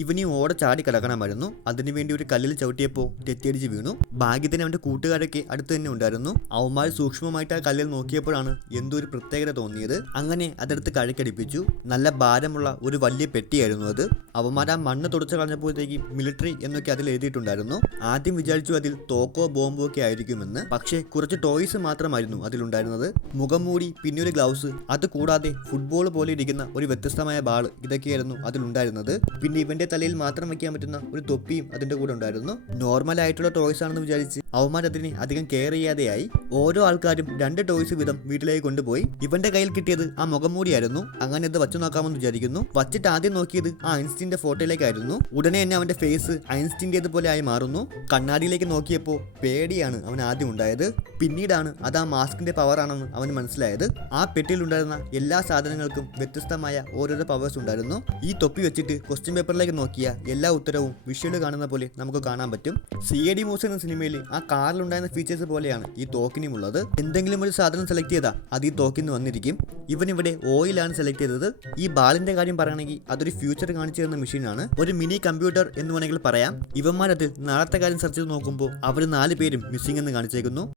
ഇവനീ ഓടെ ചാടി കിടക്കണമായിരുന്നു. അതിനുവേണ്ടി ഒരു കല്ലിൽ ചവിട്ടിയപ്പോൾ തെറ്റിയടിച്ച് വീണു. ഭാഗ്യത്തിന് അവന്റെ കൂട്ടുകാരൊക്കെ അടുത്ത് തന്നെ ഉണ്ടായിരുന്നു. അവന്മാർ സൂക്ഷ്മമായിട്ട് ആ കല്ലിൽ നോക്കിയപ്പോഴാണ് എന്തോ ഒരു പ്രത്യേകത തോന്നിയത്. അങ്ങനെ അതെടുത്ത് കഴുക്കടിപ്പിച്ചു. നല്ല ഭാരമുള്ള ഒരു വലിയ പെട്ടിയായിരുന്നു അത്. അവന്മാർ ആ മണ്ണ് തുടച്ചു കളഞ്ഞപ്പോഴത്തേക്ക് മിലിറ്ററി എന്നൊക്കെ അതിൽ എഴുതിയിട്ടുണ്ടായിരുന്നു. ആദ്യം വിചാരിച്ചു അതിൽ തോക്കോ ബോംബോ ഒക്കെ ആയിരിക്കുമെന്ന്. പക്ഷേ കുറച്ച് ടോയ്സ് മാത്രമായിരുന്നു അതിലുണ്ടായിരുന്നത്. മുഖംമൂടി, പിന്നെ ഒരു ഗ്ലൗസ്, അത് കൂടാതെ ഫുട്ബോൾ പോലെ ഇരിക്കുന്ന ഒരു വ്യത്യസ്തമായ ബാൾ, ഇതൊക്കെയായിരുന്നു അതിലുണ്ടായിരുന്നത്. പിന്നെ ഇവന്റെ തലയിൽ മാത്രം വെക്കാൻ പറ്റുന്ന ഒരു തൊപ്പിയും അതിന്റെ കൂടെ ഉണ്ടായിരുന്നു. നോർമൽ ആയിട്ടുള്ള ടോയ്സ് ആണെന്ന് വിചാരിച്ച് അവന്മാർ അതിനെ അധികം കെയർ ചെയ്യാതെയായി. ഓരോ ആൾക്കാരും 2 ടോയ്സ് വീതം വീട്ടിലേക്ക് കൊണ്ടുപോയി. ഇവന്റെ കയ്യിൽ കിട്ടിയത് ആ മുഖംമൂടിയായിരുന്നു. അങ്ങനെ അത് വച്ചു നോക്കാമെന്ന് വിചാരിക്കുന്നു. വച്ചിട്ട് ആദ്യം നോക്കിയത് ആ ഐൻസ്റ്റീന്റെ ഫോട്ടോയിലേക്കായിരുന്നു. ഉടനെ തന്നെ അവന്റെ ഫേസ് ഐൻസ്റ്റീന്റേത് പോലെ ആയി മാറുന്നു. കണ്ണാടിയിലേക്ക് നോക്കിയപ്പോൾ പേടിയാണ് അവൻ ആദ്യം ഉണ്ടായത്. പിന്നീടാണ് അത് ആ മാസ്കിന്റെ പവർ ആണെന്ന് അവന് മനസ്സിലായത്. ആ പെട്ടിയിൽ ഉണ്ടായിരുന്ന എല്ലാ സാധനങ്ങൾക്കും വ്യത്യസ്തമായ ഓരോരോ പവേഴ്സ് ഉണ്ടായിരുന്നു. ഈ തൊപ്പി വെച്ചിട്ട് ക്വസ്റ്റ്യൻ പേപ്പറിലേക്ക് നോക്കിയ എല്ലാ ഉത്തരവും വിഷ്വൽ കാണുന്ന പോലെ നമുക്ക് കാണാൻ പറ്റും. CID മൂസ എന്ന സിനിമയിൽ ആ കാറിലുണ്ടായിരുന്ന ഫീച്ചേഴ്സ് പോലെയാണ് ഈ തോക്കിനുമുള്ളത്. എന്തെങ്കിലും ഒരു സാധനം സെലക്ട് ചെയ്താൽ അത് ഈ തോക്കിന് വന്നിരിക്കും. ഇവനിവിടെ ഓയിലാണ് സെലക്ട് ചെയ്തത്. ഈ ബാളിന്റെ കാര്യം പറയുകയാണെങ്കിൽ അതൊരു ഫ്യൂച്ചർ കാണിച്ചു തരുന്ന മെഷീനാണ്. ഒരു മിനി കമ്പ്യൂട്ടർ എന്ന് വേണമെങ്കിൽ പറയാം. ഇവന്മാരതിൽ നാളത്തെ കാര്യം സെർച്ച് ചെയ്ത് നോക്കുമ്പോൾ അവർ 4 പേരും മിസ്സിംഗ് എന്ന് കാണിച്ചേക്കുന്നു.